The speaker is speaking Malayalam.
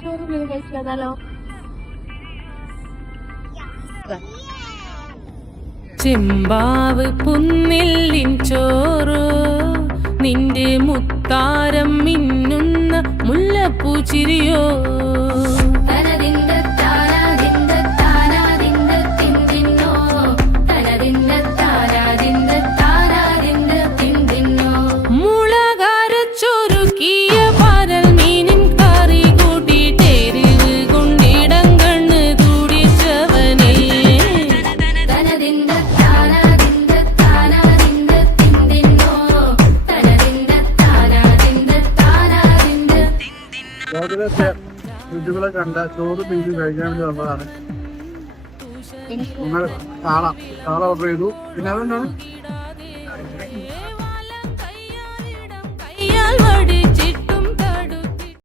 ചോറ് കഴിച്ചാലോ? ചെമ്പാവ് പുന്നെല്ലിൻ ചോറോ നിന്റെ മുത്താരം മിന്നുന്ന മുല്ലപ്പൂച്ചിരിയോ മുളകരച്ചൊരുക്കിയ പരൽ മീനിൻ കറി കൂട്ടിട്ടേരിവ് കൊണ്ടിടം കണ്ണ് തുടിച്ചവനേ രുചികളെ കണ്ട ചോറ് തിരിച്ച് കഴിക്കാൻ വേണ്ടി വന്നതാണ്. കാള ഓർഡർ ചെയ്തു. പിന്നെ അതെന്താണ്